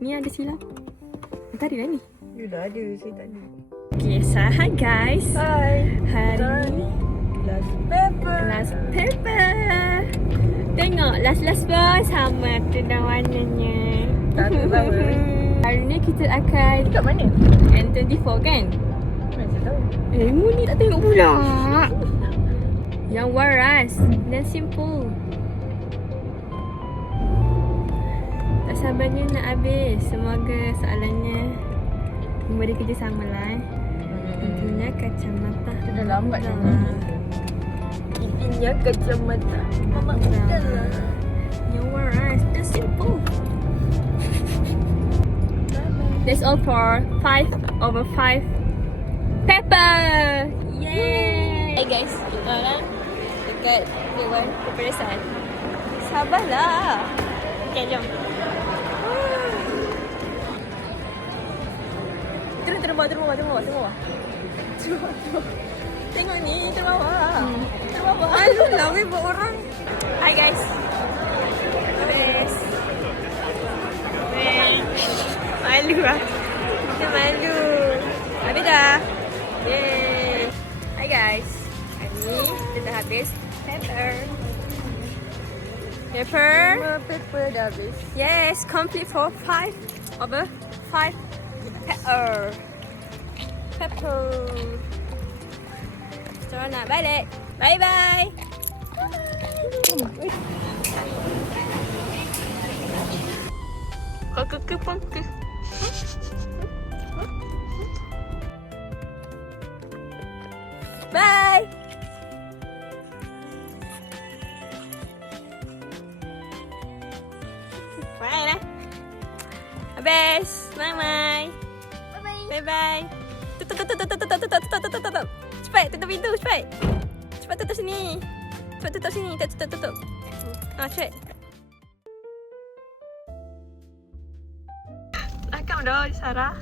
Ni ada silau. Tak ada dah ni. You dah ada, saya tak ada. Okay, so hi guys. Hai. Hari ni Last paper. last paper. Tengok last boy sama tu dah warnanya. Tak ada sama. Hari ni kita akan Kat mana? N24 kan? Mana saya tahu. Mu ni tak tengok pula. Yang waras dan simple. Tak sabarnya nak habis. Semoga soalannya memberi kerjasama lah. Intinya kacamata. Dah lambat dah. Intinya kacamata. Mama dah lah. Yang waras dan simple. That's all for 5/5 paper. Yay! Hey guys, kita orang dekat dewan peperiksaan. Sabarlah. Okay, jom. Turun bawah. Tengok ni, turun bawah. Turun bawah. Malu lah weh buat orang. Hi guys. Habis. Malu lah. Kita malu. Habis dah. Yeay. Hi guys. Hari ni kita dah habis paper. Paper dah habis. Yes, complete for 5/5 paper. So nak balik. Bye-bye. Kau ke. Bye. Bye lah. Habis. Bye-bye. Bye-bye. Tutup. Cepat, tutup pintu, cepat. Cepat tutup sini. Tutup. Cepat. Akam dah, Sarah.